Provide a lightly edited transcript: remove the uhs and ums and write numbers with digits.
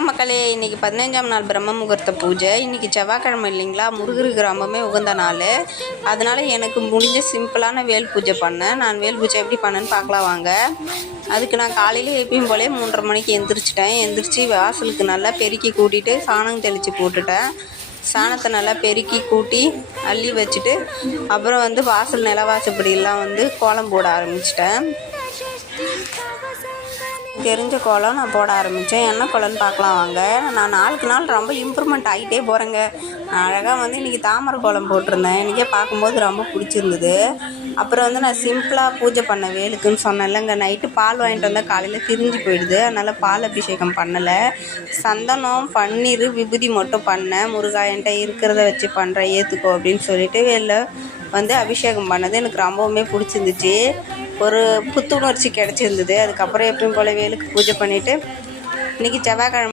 மக்களே, இன்றைக்கி 15ஆம் நாள் பிரம்ம முகூர்த்த பூஜை. இன்றைக்கி செவ்வாய்க்கிழமை இல்லைங்களா, முருகருக்கு ரொம்பவுமே உகந்த நாள். அதனால் எனக்கு முடிஞ்ச சிம்பிளான வேல் பூஜை பண்ணேன். நான் வேல் பூஜை எப்படி பண்ணேன்னு பார்க்கலாம் வாங்க. அதுக்கு நான் காலையில் எப்பயும் போலே 3:30 மணிக்கு எந்திரிச்சு வாசலுக்கு நல்லா பெருக்கி கூட்டிகிட்டு சாணம் தெளித்து போட்டுட்டேன். சாணத்தை நல்லா பெருக்கி கூட்டி அள்ளி வச்சுட்டு அப்புறம் வாசல் நிலவாசப்படியெல்லாம் கோலம் போட ஆரம்பிச்சிட்டேன். தெரிஞ்ச கோலம் நான் போட ஆரம்பித்தேன். என்ன கோலம்னு பார்க்கலாம் வாங்க. நான் நாளுக்கு நாள் ரொம்ப இம்ப்ரூவ்மெண்ட் ஆகிட்டே போகிறேங்க. அழகாக இன்றைக்கி தாமரை கோலம் போட்டிருந்தேன். இன்றைக்கே பார்க்கும்போது ரொம்ப பிடிச்சிருந்தது. அப்புறம் நான் சிம்பிளாக பூஜை பண்ண வேலுக்குன்னு சொன்னேன்லங்க, நைட்டு பால் வாங்கிட்டு வந்தால் காலையில் திரிஞ்சு போயிடுது. அதனால் பால் அபிஷேகம் பண்ணலை. சந்தனம், பன்னீர், விபூதி மட்டும் பண்ணேன். முருகா என்கிட்ட இருக்கிறத வச்சு பண்ணுறேன், ஏற்றுக்கோ அப்படின்னு சொல்லிட்டு வெளில அபிஷேகம் பண்ணது எனக்கு ரொம்பவுமே பிடிச்சிருந்துச்சு. ஒரு புத்துணர்ச்சி கிடச்சிருந்தது. அதுக்கப்புறம் எப்பயும் போல் வேலுக்கு பூஜை பண்ணிவிட்டு இன்றைக்கி செவ்வாய்க்கிழமை